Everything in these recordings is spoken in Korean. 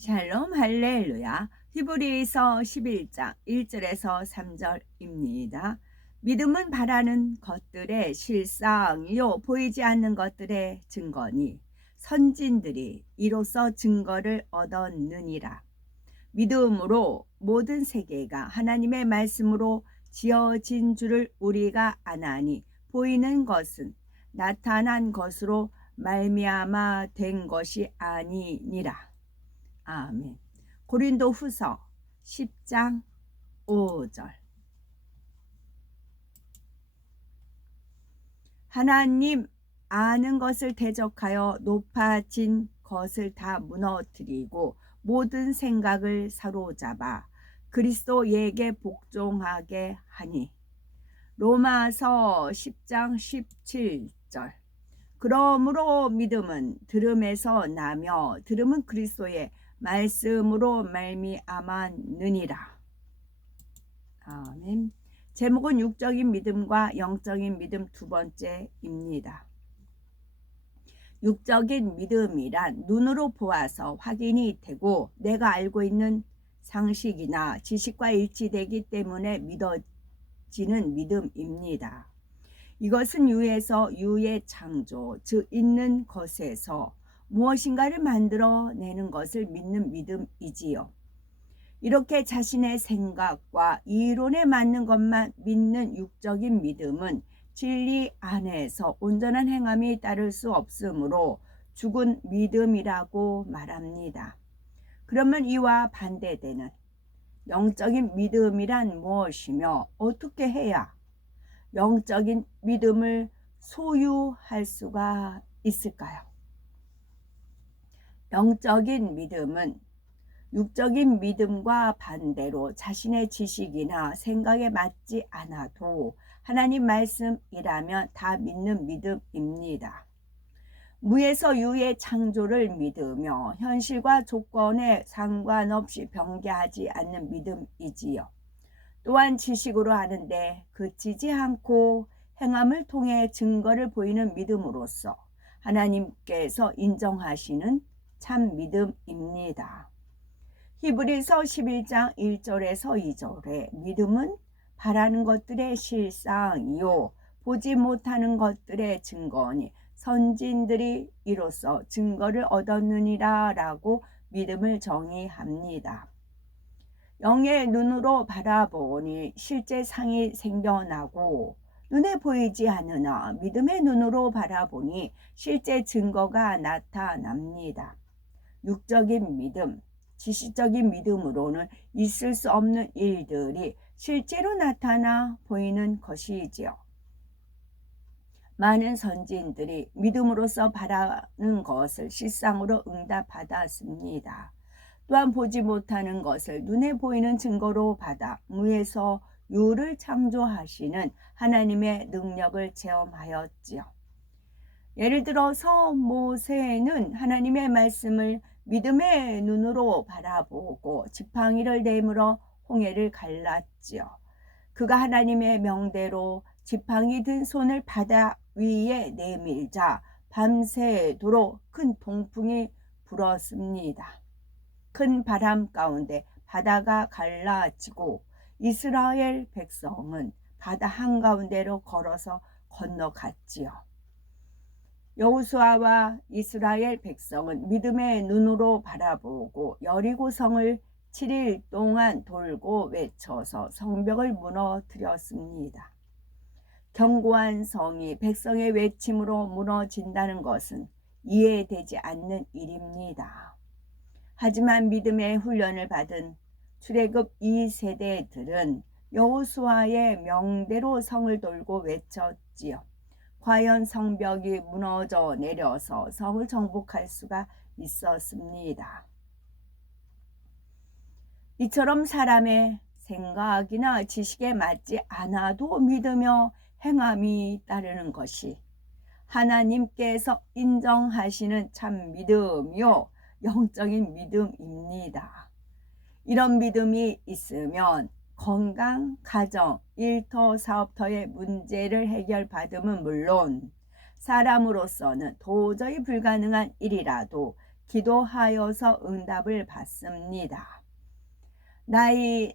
샬롬 할렐루야. 히브리서 11장 1절에서 3절입니다. 믿음은 바라는 것들의 실상이요 보이지 않는 것들의 증거니 선진들이 이로써 증거를 얻었느니라. 믿음으로 모든 세계가 하나님의 말씀으로 지어진 줄을 우리가 아나니 보이는 것은 나타난 것으로 말미암아 된 것이 아니니라. 아멘. 고린도 후서 10장 5절. 하나님 아는 것을 대적하여 높아진 것을 다 무너뜨리고 모든 생각을 사로잡아 그리스도에게 복종하게 하니. 로마서 10장 17절. 그러므로 믿음은 들음에서 나며 들음은 그리스도의 말씀으로 말미암았느니라. 아멘. 제목은 육적인 믿음과 영적인 믿음 두 번째입니다. 육적인 믿음이란 눈으로 보아서 확인이 되고 내가 알고 있는 상식이나 지식과 일치되기 때문에 믿어지는 믿음입니다. 이것은 유에서 유의 창조, 즉 있는 것에서 무엇인가를 만들어내는 것을 믿는 믿음이지요. 이렇게 자신의 생각과 이론에 맞는 것만 믿는 육적인 믿음은 진리 안에서 온전한 행함이 따를 수 없으므로 죽은 믿음이라고 말합니다. 그러면 이와 반대되는 영적인 믿음이란 무엇이며 어떻게 해야 영적인 믿음을 소유할 수가 있을까요? 영적인 믿음은 육적인 믿음과 반대로 자신의 지식이나 생각에 맞지 않아도 하나님 말씀이라면 다 믿는 믿음입니다. 무에서 유의 창조를 믿으며 현실과 조건에 상관없이 변개하지 않는 믿음이지요. 또한 지식으로 하는데 그치지 않고 행함을 통해 증거를 보이는 믿음으로써 하나님께서 인정하시는 참 믿음입니다. 히브리서 11장 1절에서 2절에 믿음은 바라는 것들의 실상이요 보지 못하는 것들의 증거니 선진들이 이로써 증거를 얻었느니라 라고 믿음을 정의합니다. 영의 눈으로 바라보니 실제 상이 생겨나고 눈에 보이지 않으나 믿음의 눈으로 바라보니 실제 증거가 나타납니다. 육적인 믿음, 지식적인 믿음으로는 있을 수 없는 일들이 실제로 나타나 보이는 것이지요. 많은 선지인들이 믿음으로써 바라는 것을 실상으로 응답받았습니다. 또한 보지 못하는 것을 눈에 보이는 증거로 받아 무에서 유를 창조하시는 하나님의 능력을 체험하였지요. 예를 들어서 모세는 하나님의 말씀을 믿음의 눈으로 바라보고 지팡이를 내밀어 홍해를 갈랐지요. 그가 하나님의 명대로 지팡이 든 손을 바다 위에 내밀자 밤새도록 큰 동풍이 불었습니다. 큰 바람 가운데 바다가 갈라지고 이스라엘 백성은 바다 한가운데로 걸어서 건너갔지요. 여호수아와 이스라엘 백성은 믿음의 눈으로 바라보고 여리고 성을 7일 동안 돌고 외쳐서 성벽을 무너뜨렸습니다. 견고한 성이 백성의 외침으로 무너진다는 것은 이해되지 않는 일입니다. 하지만 믿음의 훈련을 받은 출애굽 2세대들은 여호수아의 명대로 성을 돌고 외쳤지요. 과연 성벽이 무너져 내려서 성을 정복할 수가 있었습니다. 이처럼 사람의 생각이나 지식에 맞지 않아도 믿으며 행함이 따르는 것이 하나님께서 인정하시는 참 믿음이요 영적인 믿음입니다. 이런 믿음이 있으면 건강, 가정, 일터, 사업터의 문제를 해결받음은 물론 사람으로서는 도저히 불가능한 일이라도 기도하여서 응답을 받습니다.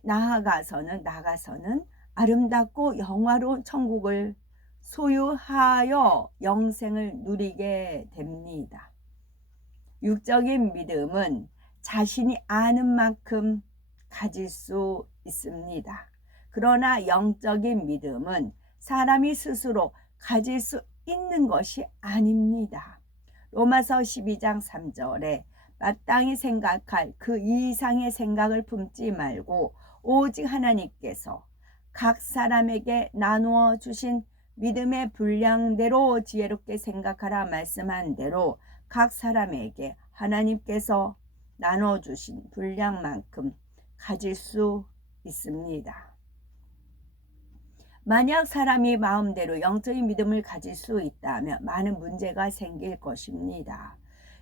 나가서는 아름답고 영화로운 천국을 소유하여 영생을 누리게 됩니다. 육적인 믿음은 자신이 아는 만큼 가질 수 있습니다. 그러나 영적인 믿음은 사람이 스스로 가질 수 있는 것이 아닙니다. 로마서 12장 3절에 마땅히 생각할 그 이상의 생각을 품지 말고 오직 하나님께서 각 사람에게 나누어 주신 믿음의 분량대로 지혜롭게 생각하라 말씀한 대로 각 사람에게 하나님께서 나눠주신 분량만큼 가질 수 있습니다. 만약 사람이 마음대로 영적인 믿음을 가질 수 있다면 많은 문제가 생길 것입니다.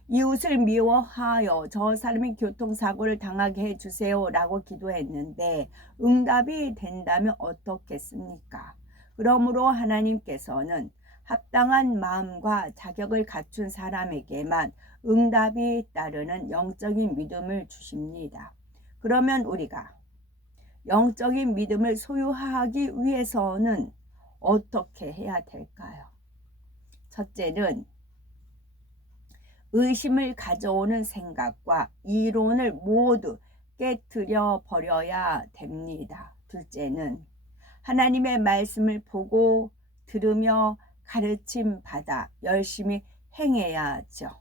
이웃을 미워하여 저 사람이 교통사고를 당하게 해주세요 라고 기도했는데 응답이 된다면 어떻겠습니까? 그러므로 하나님께서는 합당한 마음과 자격을 갖춘 사람에게만 응답이 따르는 영적인 믿음을 주십니다. 그러면 우리가 영적인 믿음을 소유하기 위해서는 어떻게 해야 될까요? 첫째는 의심을 가져오는 생각과 이론을 모두 깨트려 버려야 됩니다. 둘째는 하나님의 말씀을 보고 들으며 가르침 받아 열심히 행해야죠.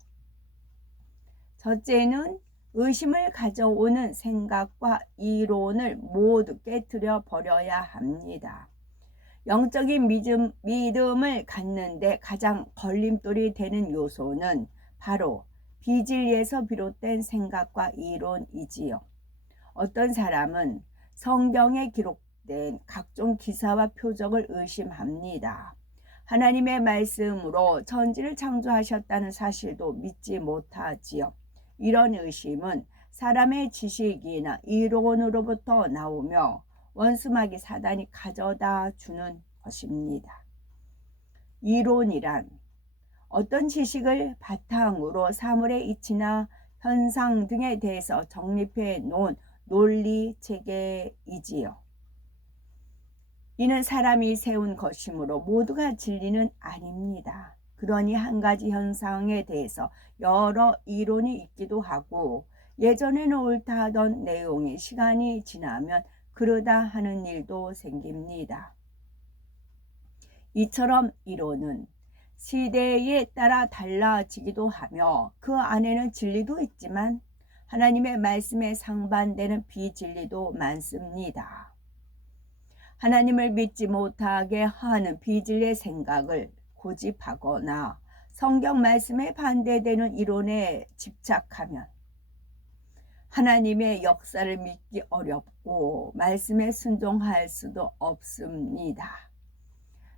첫째는 의심을 가져오는 생각과 이론을 모두 깨트려 버려야 합니다. 영적인 믿음을 갖는데 가장 걸림돌이 되는 요소는 바로 비진리에서 비롯된 생각과 이론이지요. 어떤 사람은 성경에 기록된 각종 기사와 표적을 의심합니다. 하나님의 말씀으로 천지를 창조하셨다는 사실도 믿지 못하지요. 이런 의심은 사람의 지식이나 이론으로부터 나오며 원수마귀 사단이 가져다 주는 것입니다. 이론이란 어떤 지식을 바탕으로 사물의 이치나 현상 등에 대해서 정립해 놓은 논리 체계이지요. 이는 사람이 세운 것이므로 모두가 진리는 아닙니다. 그러니 한 가지 현상에 대해서 여러 이론이 있기도 하고 예전에는 옳다 하던 내용이 시간이 지나면 그러다 하는 일도 생깁니다. 이처럼 이론은 시대에 따라 달라지기도 하며 그 안에는 진리도 있지만 하나님의 말씀에 상반되는 비진리도 많습니다. 하나님을 믿지 못하게 하는 비진리의 생각을 고집하거나 성경 말씀에 반대되는 이론에 집착하면 하나님의 역사를 믿기 어렵고 말씀에 순종할 수도 없습니다.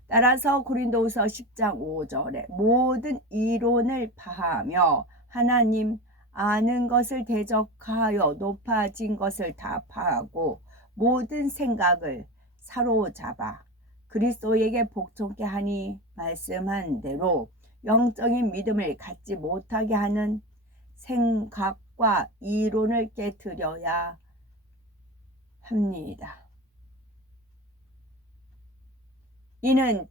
따라서 고린도후서 10장 5절에 모든 이론을 파하며 하나님 아는 것을 대적하여 높아진 것을 다 파하고 모든 생각을 사로잡아 그리스도에게 복종케 하니 말씀한 대로 영적인 믿음을 갖지 못하게 하는 생각과 이론을 깨트려야 합니다. 이는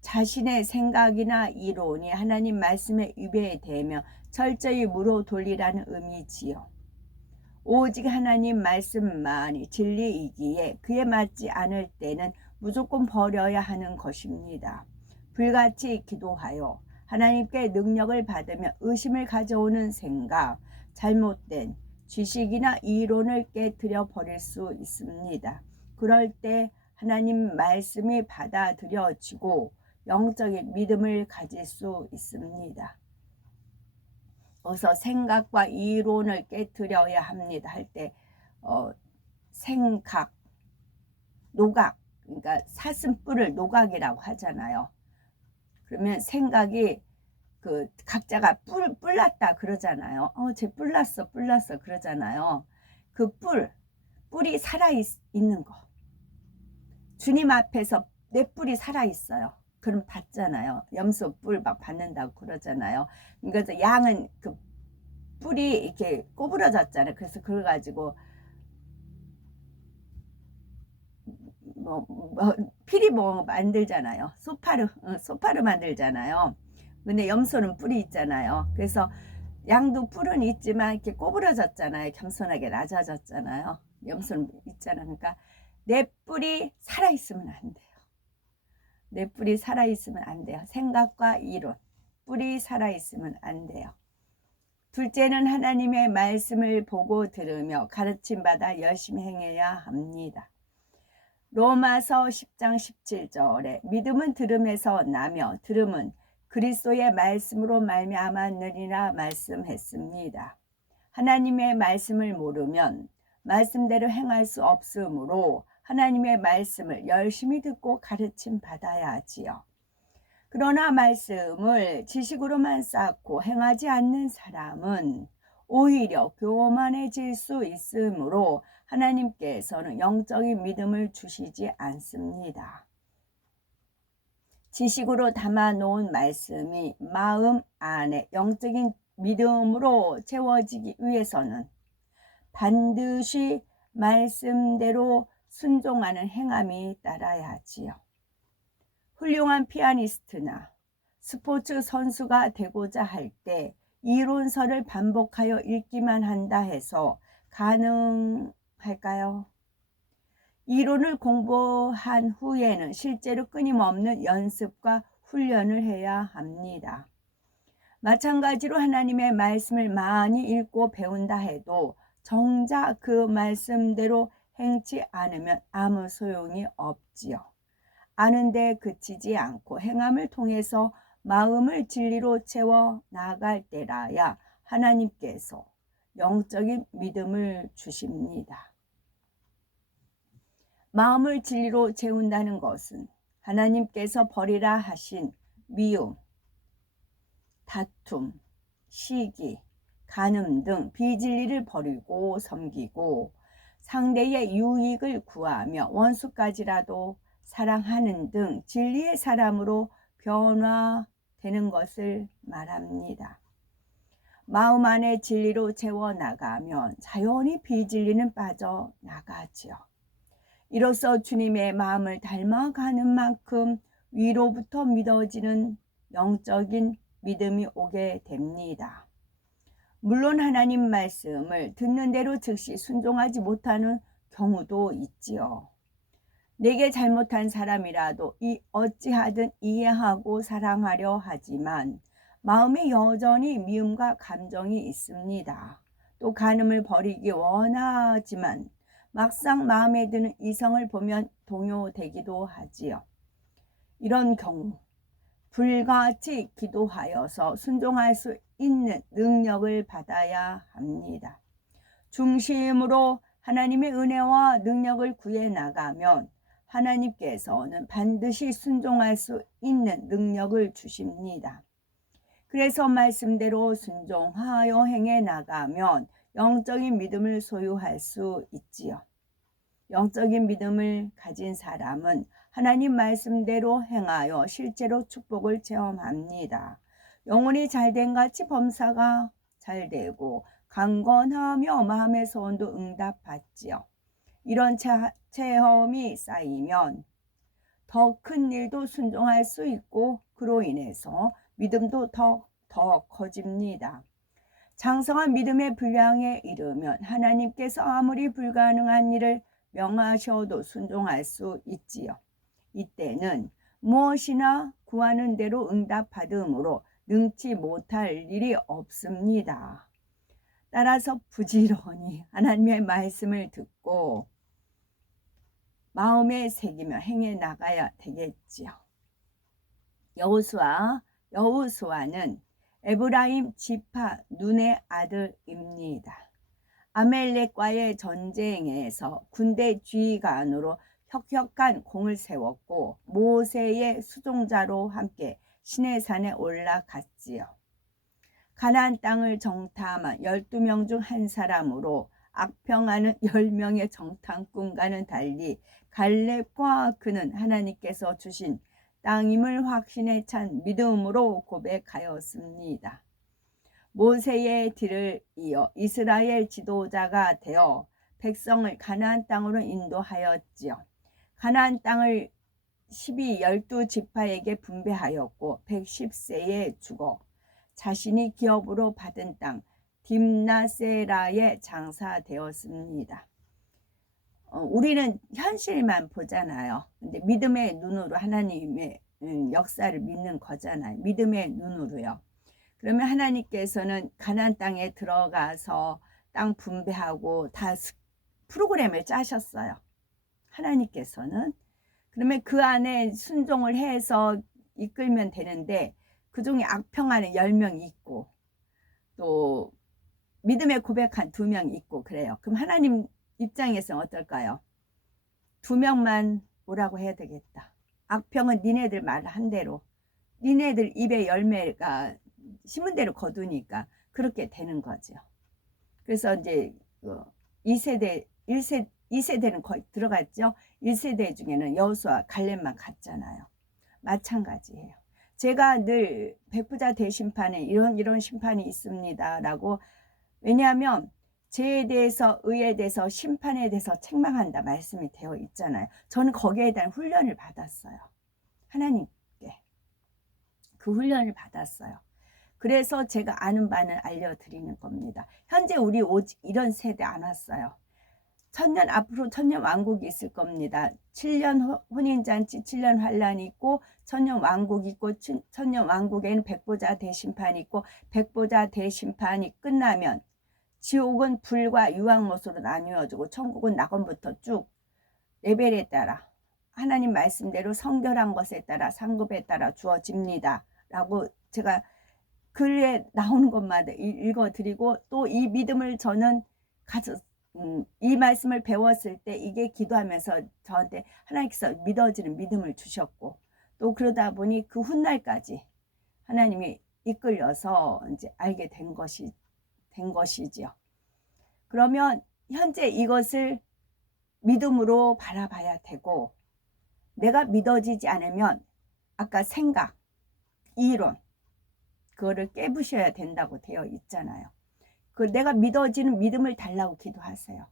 자신의 생각이나 이론이 하나님 말씀에 위배되며 철저히 무로 돌리라는 의미지요. 오직 하나님 말씀만이 진리이기에 그에 맞지 않을 때는 무조건 버려야 하는 것입니다. 불같이 기도하여 하나님께 능력을 받으며 의심을 가져오는 생각, 잘못된 지식이나 이론을 깨트려 버릴 수 있습니다. 그럴 때 하나님 말씀이 받아들여지고 영적인 믿음을 가질 수 있습니다. 어서 생각과 이론을 깨트려야 합니다 할 때 생각, 노각, 그러니까 사슴뿔을 노각이라고 하잖아요. 그러면 생각이 그 각자가 뿔났다 그러잖아요. 쟤 뿔났어 그러잖아요. 그 뿔이 살아있는 거. 주님 앞에서 내 뿔이 살아있어요. 그럼 받잖아요. 염소 뿔 막 받는다고 그러잖아요. 그러니까 양은 그 뿔이 이렇게 꼬부러졌잖아요. 그래서 그걸 가지고 피리 만들잖아요. 소파를 만들잖아요. 근데 염소는 뿔이 있잖아요. 그래서 양도 뿔은 있지만 이렇게 꼬부러졌잖아요. 겸손하게 낮아졌잖아요. 염소는 있잖아요. 그러니까 내 뿔이 살아있으면 안 돼요. 내 뿔이 살아있으면 안 돼요. 생각과 이론, 뿔이 살아있으면 안 돼요. 둘째는 하나님의 말씀을 보고 들으며 가르침받아 열심히 행해야 합니다. 로마서 10장 17절에 믿음은 들음에서 나며 들음은 그리스도의 말씀으로 말미암았느니라 말씀했습니다. 하나님의 말씀을 모르면 말씀대로 행할 수 없으므로 하나님의 말씀을 열심히 듣고 가르침 받아야 하지요. 그러나 말씀을 지식으로만 쌓고 행하지 않는 사람은 오히려 교만해질 수 있으므로 하나님께서는 영적인 믿음을 주시지 않습니다. 지식으로 담아놓은 말씀이 마음 안에 영적인 믿음으로 채워지기 위해서는 반드시 말씀대로 순종하는 행함이 따라야 하지요. 훌륭한 피아니스트나 스포츠 선수가 되고자 할 때 이론서를 반복하여 읽기만 한다 해서 가능할까요? 이론을 공부한 후에는 실제로 끊임없는 연습과 훈련을 해야 합니다. 마찬가지로 하나님의 말씀을 많이 읽고 배운다 해도 정작 그 말씀대로 행치 않으면 아무 소용이 없지요. 아는데 그치지 않고 행함을 통해서 마음을 진리로 채워 나갈 때라야 하나님께서 영적인 믿음을 주십니다. 마음을 진리로 채운다는 것은 하나님께서 버리라 하신 미움, 다툼, 시기, 간음 등 비진리를 버리고 섬기고 상대의 유익을 구하며 원수까지라도 사랑하는 등 진리의 사람으로 변화되는 것을 말합니다. 마음 안에 진리로 채워나가면 자연히 비진리는 빠져나가지요. 이로써 주님의 마음을 닮아가는 만큼 위로부터 믿어지는 영적인 믿음이 오게 됩니다. 물론 하나님 말씀을 듣는 대로 즉시 순종하지 못하는 경우도 있지요. 내게 잘못한 사람이라도 어찌하든 이해하고 사랑하려 하지만 마음에 여전히 미움과 감정이 있습니다. 또 간음을 버리기 원하지만 막상 마음에 드는 이성을 보면 동요되기도 하지요. 이런 경우 불같이 기도하여서 순종할 수 있는 능력을 받아야 합니다. 중심으로 하나님의 은혜와 능력을 구해 나가면 하나님께서는 반드시 순종할 수 있는 능력을 주십니다. 그래서 말씀대로 순종하여 행해 나가면 영적인 믿음을 소유할 수 있지요. 영적인 믿음을 가진 사람은 하나님 말씀대로 행하여 실제로 축복을 체험합니다. 영혼이 잘된 같이 범사가 잘되고 강건하며 마음의 소원도 응답받지요. 이런 체험이 쌓이면 더 큰 일도 순종할 수 있고 그로 인해서 믿음도 더 커집니다. 장성한 믿음의 분량에 이르면 하나님께서 아무리 불가능한 일을 명하셔도 순종할 수 있지요. 이때는 무엇이나 구하는 대로 응답받음으로 능치 못할 일이 없습니다. 따라서 부지런히 하나님의 말씀을 듣고 마음에 새기며 행해 나가야 되겠지요. 여호수아는 에브라임 지파 눈의 아들입니다. 아멜렉과의 전쟁에서 군대 지휘관으로 혁혁한 공을 세웠고 모세의 수종자로 함께 시내산에 올라갔지요. 가나안 땅을 정탐한 12명 중 한 사람으로 악평하는 10명의 정탐꾼과는 달리 갈렙과 그는 하나님께서 주신 땅임을 확신에 찬 믿음으로 고백하였습니다. 모세의 뒤를 이어 이스라엘 지도자가 되어 백성을 가나안 땅으로 인도하였지요. 가나안 땅을 12지파에게 분배하였고 110세에 죽어 자신이 기업으로 받은 땅 딥나세라에 장사되었습니다. 우리는 현실만 보잖아요. 근데 믿음의 눈으로 하나님의 역사를 믿는 거잖아요. 믿음의 눈으로요. 그러면 하나님께서는 가나안 땅에 들어가서 땅 분배하고 다 프로그램을 짜셨어요. 하나님께서는. 그러면 그 안에 순종을 해서 이끌면 되는데 그 중에 악평하는 10명이 있고 또 믿음의 고백한 2명 있고 그래요. 그럼 하나님 입장에서는 어떨까요? 2명만 오라고 해야 되겠다. 악평은 니네들 말한 대로 니네들 입에 열매가 심은 대로 거두니까 그렇게 되는 거죠. 그래서 이제 2세대는 거의 들어갔죠. 1세대 중에는 여호수아 갈렙만 갔잖아요. 마찬가지예요. 제가 늘 백부자 대심판에 이런 심판이 있습니다 라고, 왜냐하면 죄에 대해서 의에 대해서 심판에 대해서 책망한다 말씀이 되어 있잖아요. 저는 거기에 대한 훈련을 받았어요. 하나님께 그 훈련을 받았어요. 그래서 제가 아는 바는 알려드리는 겁니다. 현재 우리 오직 이런 세대 안 왔어요. 앞으로 천년 왕국이 있을 겁니다. 7년 혼인잔치, 7년 환란이 있고 천년 왕국이 있고 천년 왕국에는 백보자 대심판이 있고 백보자 대심판이 끝나면 지옥은 불과 유황못으로 나뉘어지고 천국은 낙원부터 쭉 레벨에 따라 하나님 말씀대로 성결한 것에 따라 상급에 따라 주어집니다 라고 제가 글에 나오는 것마다 읽어드리고, 또 이 믿음을 저는 이 말씀을 배웠을 때 이게 기도하면서 저한테 하나님께서 믿어지는 믿음을 주셨고, 또 그러다 보니 그 훗날까지 하나님이 이끌려서 이제 알게 된 것이지요. 그러면 현재 이것을 믿음으로 바라봐야 되고, 내가 믿어지지 않으면 아까 생각, 이론 그거를 깨부셔야 된다고 되어 있잖아요. 내가 믿어지는 믿음을 달라고 기도하세요.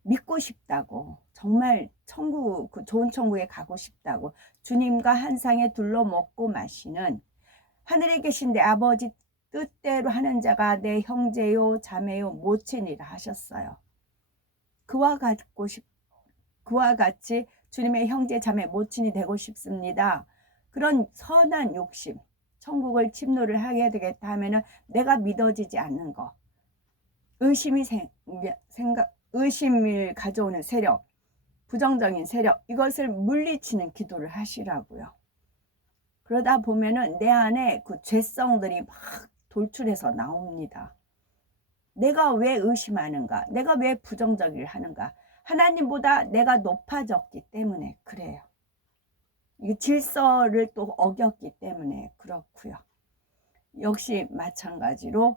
믿고 싶다고, 정말 좋은 천국에 가고 싶다고, 주님과 한 상에 둘러 먹고 마시는 하늘에 계신 내 아버지 뜻대로 하는 자가 내 형제요 자매요 모친이라 하셨어요. 그와 같이 주님의 형제 자매 모친이 되고 싶습니다. 그런 선한 욕심, 천국을 침노를 하게 되겠다 하면은 내가 믿어지지 않는 거, 의심을 가져오는 세력, 부정적인 세력, 이것을 물리치는 기도를 하시라고요. 그러다 보면은 내 안에 그 죄성들이 막 돌출해서 나옵니다. 내가 왜 의심하는가? 내가 왜 부정적일 하는가? 하나님보다 내가 높아졌기 때문에 그래요. 이 질서를 또 어겼기 때문에 그렇고요. 역시 마찬가지로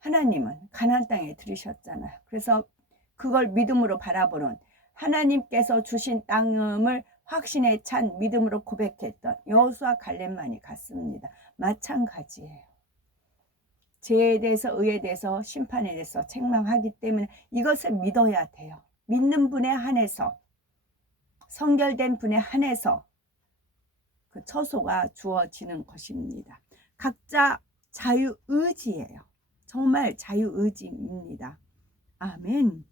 하나님은 가나안 땅에 들으셨잖아요. 그래서 그걸 믿음으로 바라보는, 하나님께서 주신 땅을 확신에 찬 믿음으로 고백했던 여호수아 갈렙만이 갔습니다. 마찬가지예요. 죄에 대해서 의에 대해서 심판에 대해서 책망하기 때문에 이것을 믿어야 돼요. 믿는 분에 한해서, 성결된 분에 한해서 그 처소가 주어지는 것입니다. 각자 자유의지예요. 정말 자유의지입니다. 아멘.